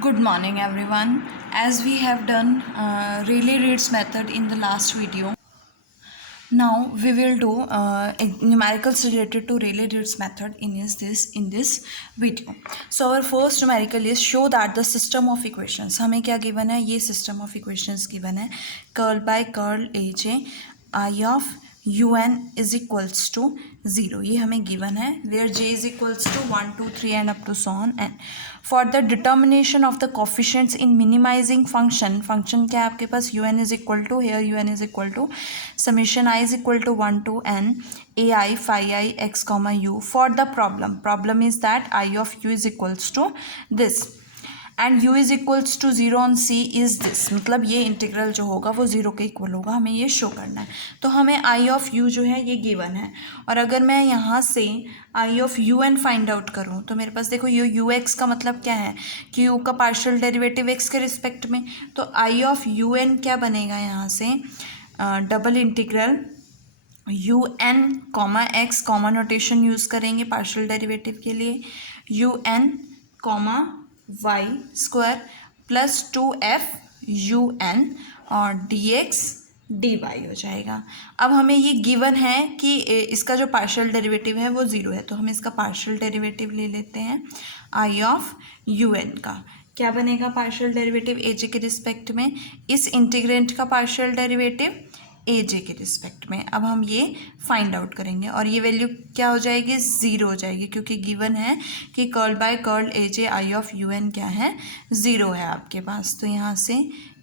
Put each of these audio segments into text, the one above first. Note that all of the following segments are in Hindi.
Good morning everyone. As we have done Rayleigh-Ritz method in the last video, now we will do numericals related to Rayleigh-Ritz method in this video. So our first numerical is show that the system of equations. हमें क्या given है? ये system of equations given है. Curl by curl AJ I of un is equals to 0. ये हमें given है where j is equals to 1 2 3 and up to so on. And for the determination of the coefficients in minimizing function क्या है आपके पास? un is equal to, here un is equal to summation I is equal to 1 to n ai phi I x comma u. For the problem is that I of u is equals to this and u is equals to 0 on c is this. मतलब ये इंटीग्रल जो होगा वो 0 के इक्वल होगा, हमें ये शो करना है. तो हमें आई ऑफ u जो है ये गिवन है, और अगर मैं यहाँ से I of you N find out करूँ तो मेरे पास देखो ये यू एक्स का मतलब क्या है कि u का पार्शियल डेरिवेटिव x के रिस्पेक्ट में. तो आई ऑफ यू एन क्या बनेगा यहाँ से? Double integral u N comma x, comma notation use करेंगे पार्शियल डेरिवेटिव के लिए, u N comma y square plus 2f u N और डी एक्स डी वाई हो जाएगा. अब हमें ये गिवन है कि इसका जो पार्शियल डेरिवेटिव है वो 0 है, तो हम इसका पार्शियल डेरिवेटिव ले लेते हैं. आई ऑफ यू एन का क्या बनेगा पार्शियल डेरिवेटिव ए जे के रिस्पेक्ट में, इस इंटीग्रेंट का पार्शियल डेरिवेटिव ए जे के रिस्पेक्ट में. अब हम ये फाइंड आउट करेंगे और ये वैल्यू क्या हो जाएगी? 0 हो जाएगी, क्योंकि गिवन है कि curl by curl A j i of you N क्या है? 0 है आपके पास. तो यहाँ से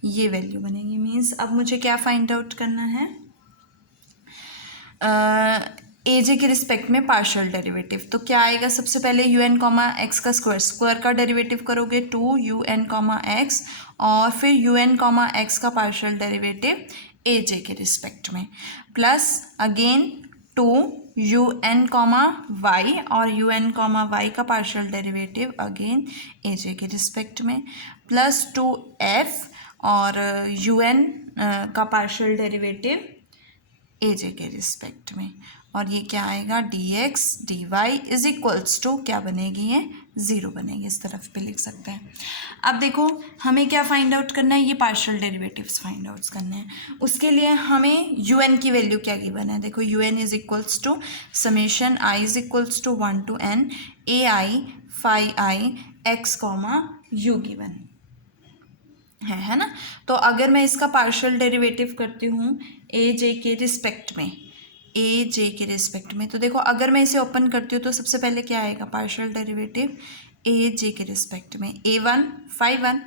ये वैल्यू बनेगी. मीन्स अब मुझे क्या फाइंड आउट करना है? ए जे के रिस्पेक्ट में पार्शियल डेरिवेटिव. तो क्या आएगा? सबसे पहले यू एन कॉमा एक्स का स्क्वायर का डेरिवेटिव करोगे 2 यू एन कॉमा एक्स, और फिर यू एन कॉमा एक्स का पार्शियल डेरिवेटिव ए जे के रिस्पेक्ट में, plus again 2 u N comma y और यू एन कॉमा वाई का पार्शियल डेरिवेटिव अगेन ए जे के रिस्पेक्ट में, प्लस 2f और यू एन का पार्शियल डेरिवेटिव ए जे के रिस्पेक्ट में. और ये क्या आएगा? D x D Y is equals to क्या बनेगी? ये 0 बनेगी. इस तरफ पे लिख सकते हैं. अब देखो हमें क्या फाइंड आउट करना है? ये पार्शियल डेरिवेटिव्स फाइंड आउट करने हैं. उसके लिए हमें यू एन की वैल्यू क्या गिवन है? देखो u n is equals to summation I is equals to 1 to n A I phi i x comma u given है ना. तो अगर मैं इसका पार्शियल डेरिवेटिव करती हूँ ए जे के रिस्पेक्ट में, ए जे के रिस्पेक्ट में, तो देखो अगर मैं इसे ओपन करती हूँ तो सबसे पहले क्या आएगा? पार्शियल डेरिवेटिव ए जे के रिस्पेक्ट में A one phi one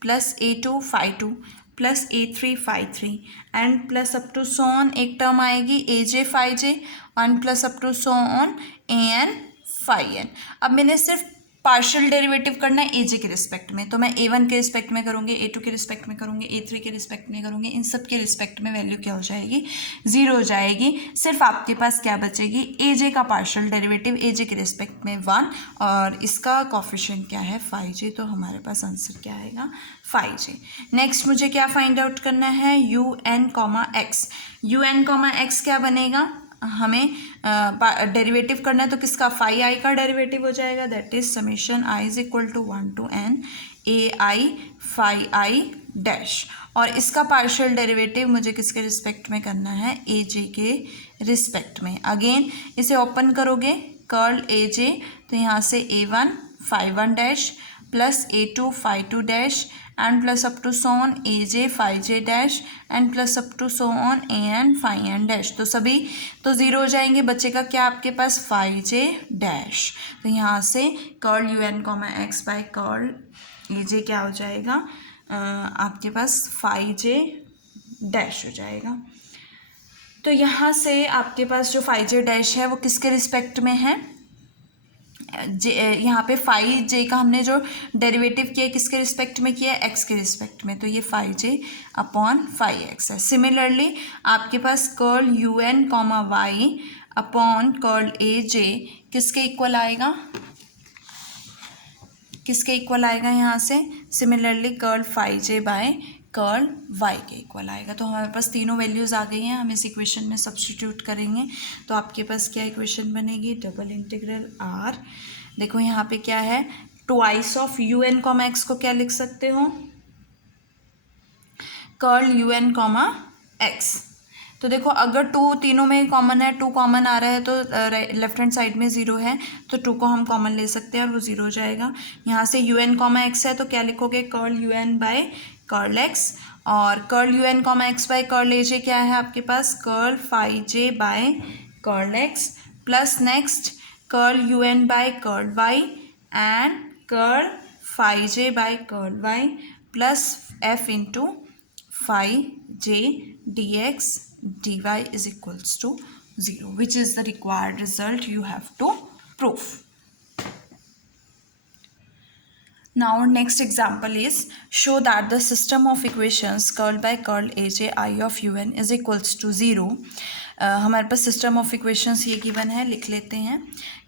plus A two phi two plus A three phi three and plus up to so on एक टर्म आएगी A J phi J and plus up to so on A N phi N. अब मैंने सिर्फ पार्शियल डेरिवेटिव करना है ए जे के रिस्पेक्ट में, तो मैं ए वन के रिस्पेक्ट में करूँगी, ए टू के रिस्पेक्ट में करूँगी, ए थ्री के रिस्पेक्ट में करूँगी. इन सब के रिस्पेक्ट में वैल्यू क्या हो जाएगी? 0 हो जाएगी. सिर्फ आपके पास क्या बचेगी? ए जे का पार्शियल डेरिवेटिव ए जे के रिस्पेक्ट में 1 और इसका कॉफिशिएंट क्या है? 5j. तो हमारे पास आंसर क्या आएगा? 5j. नेक्स्ट मुझे क्या फाइंड आउट करना है? U N comma x. U N comma x क्या बनेगा? हमें डेरिवेटिव करना है, तो किसका? फाई आई का डेरिवेटिव हो जाएगा. That is summation I is equal to 1 to n A I phi I dash, और इसका पार्शियल डेरिवेटिव मुझे किसके रिस्पेक्ट में करना है? ए जे के रिस्पेक्ट में. अगेन इसे ओपन करोगे कर्ल ए जे, तो यहाँ से A one phi one dash plus A two phi two dash and plus up to so on A J phi J dash and plus up to so on A N phi N dash. तो सभी तो 0 हो जाएंगे. बचेगा क्या आपके पास? Phi J dash. तो यहाँ से curl U N comma X by curl A J क्या हो जाएगा? आपके पास फाई जे डैश हो जाएगा. तो यहाँ से आपके पास जो फाई जे डैश है वो किसके रिस्पेक्ट में है? यहाँ पे फाई जे का हमने जो डेरिवेटिव किया किसके रिस्पेक्ट में किया? एक्स के रिस्पेक्ट में. तो ये phi J upon phi X है. सिमिलरली आपके पास curl U N comma Y upon curl ए जे किसके इक्वल आएगा? किसके इक्वल आएगा यहाँ से? Similarly curl phi J by curl Y के इक्वल आएगा. तो हमारे पास तीनों वैल्यूज़ आ गई हैं. हम इस इक्वेशन में सब्स्टिट्यूट करेंगे तो आपके पास क्या इक्वेशन बनेगी? Double integral R. देखो यहाँ पे क्या है? Twice of you N comma X को क्या लिख सकते हो, curl U N comma X. तो देखो अगर टू तीनों में कॉमन है, टू कॉमन आ रहा है तो लेफ्ट हैंड साइड में ज़ीरो है तो टू को हम कॉमन ले सकते हैं और वो ज़ीरो हो जाएगा। यहाँ से यू एन कॉमा एक्स है तो क्या लिखोगे, curl U N by curl X, और curl U N comma X by curl A J क्या है आपके पास, curl phi J by curl X, plus next curl U N by curl Y and curl phi J by curl Y plus F into phi J dx dy is equals to 0, which is the required result you have to prove. Now next example is show that the system of equations curl by curl aj I of un is equals to 0. हमारे पास सिस्टम ऑफ इक्वेशंस ये गिवन है, लिख लेते हैं।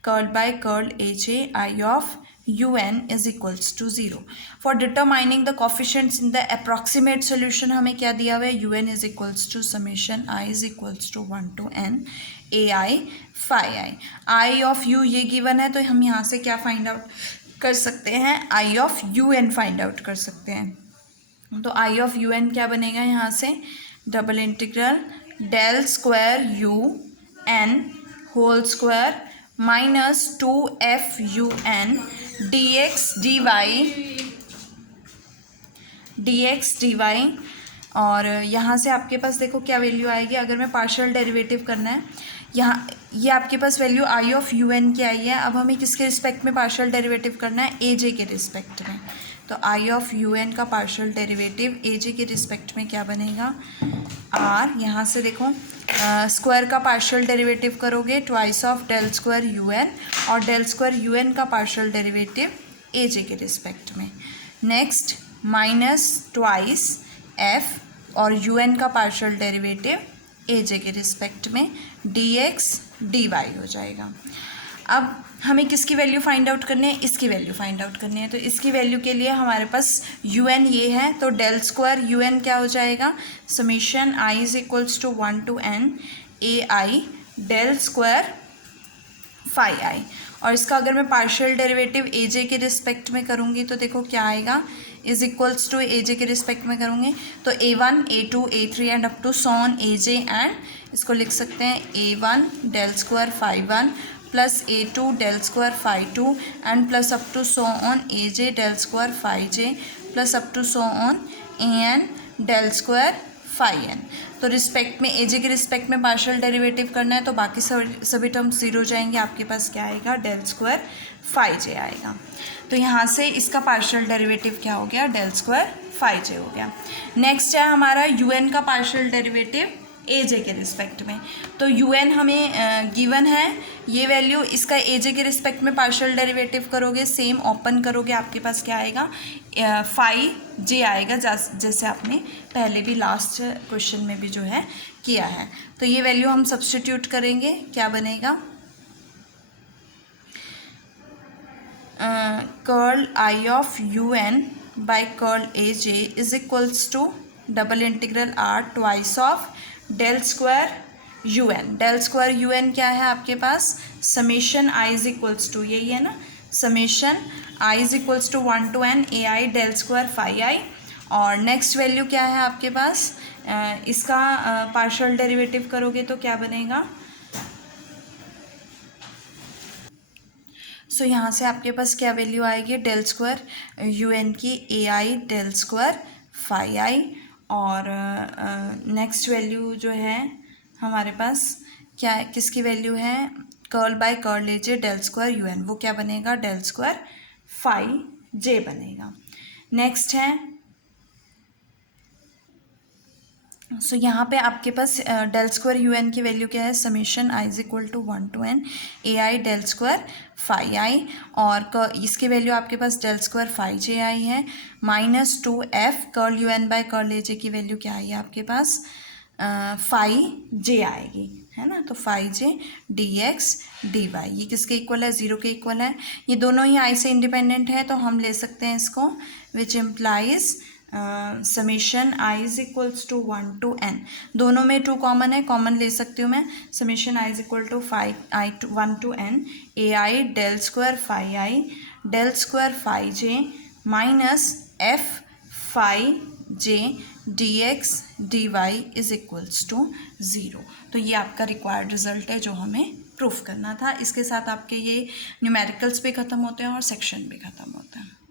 Curl by curl aj I of un is equals to 0. For determining the coefficients in the approximate solution हमें क्या दिया हुआ है, un is equals to summation I is equals to 1 to n ai phi I. I of u ये गिवन है तो हम यहाँ से क्या फाइंड आउट कर सकते हैं, I of un find out कर सकते हैं। तो I of un क्या बनेगा, यहाँ से double integral del square U N whole square minus 2f(un) dx dy और यहाँ से आपके पास देखो क्या वैल्यू आएगी, अगर मैं पार्शियल डेरिवेटिव करना है, यहाँ ये आपके पास value I of you N की आई है। अब हमें किसके रिस्पेक्ट में पार्शियल डेरिवेटिव करना है, ए जे के रिस्पेक्ट में। तो आई ऑफ यू एन का पार्शियल डेरिवेटिव ए जे के रिस्पेक्ट में क्या बनेगा, आर। यहाँ से देखो स्क्वायर का पार्शियल डेरिवेटिव करोगे twice of del square U N, और डेल स्क्वायर यू एन का पार्शियल डेरिवेटिव ए जे के रिस्पेक्ट में। नेक्स्ट माइनस ट्वाइस एफ और यू एन का पार्शियल डेरिवेटिव ए जे के रिस्पेक्ट में, डी एक्स डी वाई हो जाएगा। अब हमें किसकी वैल्यू फाइंड आउट करनी है, इसकी वैल्यू फाइंड आउट करनी है। तो इसकी वैल्यू के लिए हमारे पास यू एन ये है, तो डेल स्क्वायर यू एन क्या हो जाएगा, summation I is equals to 1 to n A I del square phi I. और इसका अगर मैं पार्शियल डेरिवेटिव ए जे के रिस्पेक्ट में करूँगी तो देखो क्या आएगा, इज इक्वल्स टू ए जे के रिस्पेक्ट में करूँगी तो A1 A2 A3 and up to so on A J, and इसको लिख सकते हैं A1 del square phi 1 plus A2 del square phi 2 and plus up to so on A J del square phi J plus up to so on A N del square phi N. तो रिस्पेक्ट में ए जे के रिस्पेक्ट में पार्शियल डेरिवेटिव करना है तो बाकी सभी टर्म्स जीरो हो जाएंगे, आपके पास क्या आएगा, डेल स्क्वायर फाई जे आएगा। तो यहाँ से इसका पार्शियल डेरिवेटिव क्या हो गया, डेल स्क्वायर फाई जे हो गया। नेक्स्ट है हमारा यू एन का पार्शियल डेरिवेटिव ए जे के रिस्पेक्ट में। तो यू एन हमें गिवन है ये वैल्यू, इसका ए जे के रिस्पेक्ट में पार्शियल डेरिवेटिव करोगे, सेम ओपन करोगे, आपके पास क्या आएगा, फाई जे आएगा, जैसे आपने पहले भी लास्ट क्वेश्चन में भी जो है किया है। तो ये वैल्यू हम सब्स्टिट्यूट करेंगे, क्या बनेगा, curl I of you N by curl A J is equals to double integral R twice of del square U N. Del square U N क्या है आपके पास, summation I is equals to, यही है ना, summation I is equals to 1 to n A I del square phi I. और नेक्स्ट वैल्यू क्या है आपके पास, इसका पार्शियल डेरिवेटिव करोगे तो क्या बनेगा, सो यहाँ से आपके पास क्या वैल्यू आएगी, डेल स्क्वायर यू एन की ए I del square phi I, और नेक्स्ट वैल्यू जो है हमारे पास क्या, किसकी वैल्यू है, curl by curl A J del square U N, वो क्या बनेगा, डेल स्क्वायर फाई जे बनेगा। नेक्स्ट है सो यहाँ पे आपके पास डेल स्क्वायर यू एन की वैल्यू क्या है, summation I is equal to 1 to n A I del square phi I, और इसकी वैल्यू आपके पास del square phi J I है, minus 2f curl U N by curl A J की वैल्यू क्या आई है आपके पास, फाई जे आएगी, है ना। तो phi J D x D Y, ये किसके इक्वल है, ज़ीरो के इक्वल है। ये दोनों ही आई से इंडिपेंडेंट है तो हम ले सकते हैं इसको, which implies summation I is equals to 1 to n, दोनों में 2 कॉमन है, कॉमन ले सकती हूँ मैं, summation I is equal to 1 to n A I del square phi I del square phi J minus F phi J D x D Y is equals to 0। तो ये आपका रिक्वायर्ड रिजल्ट है जो हमें प्रूफ करना था। इसके साथ आपके ये न्यूमेरिकल्स भी ख़त्म होते हैं और सेक्शन भी ख़त्म होता है।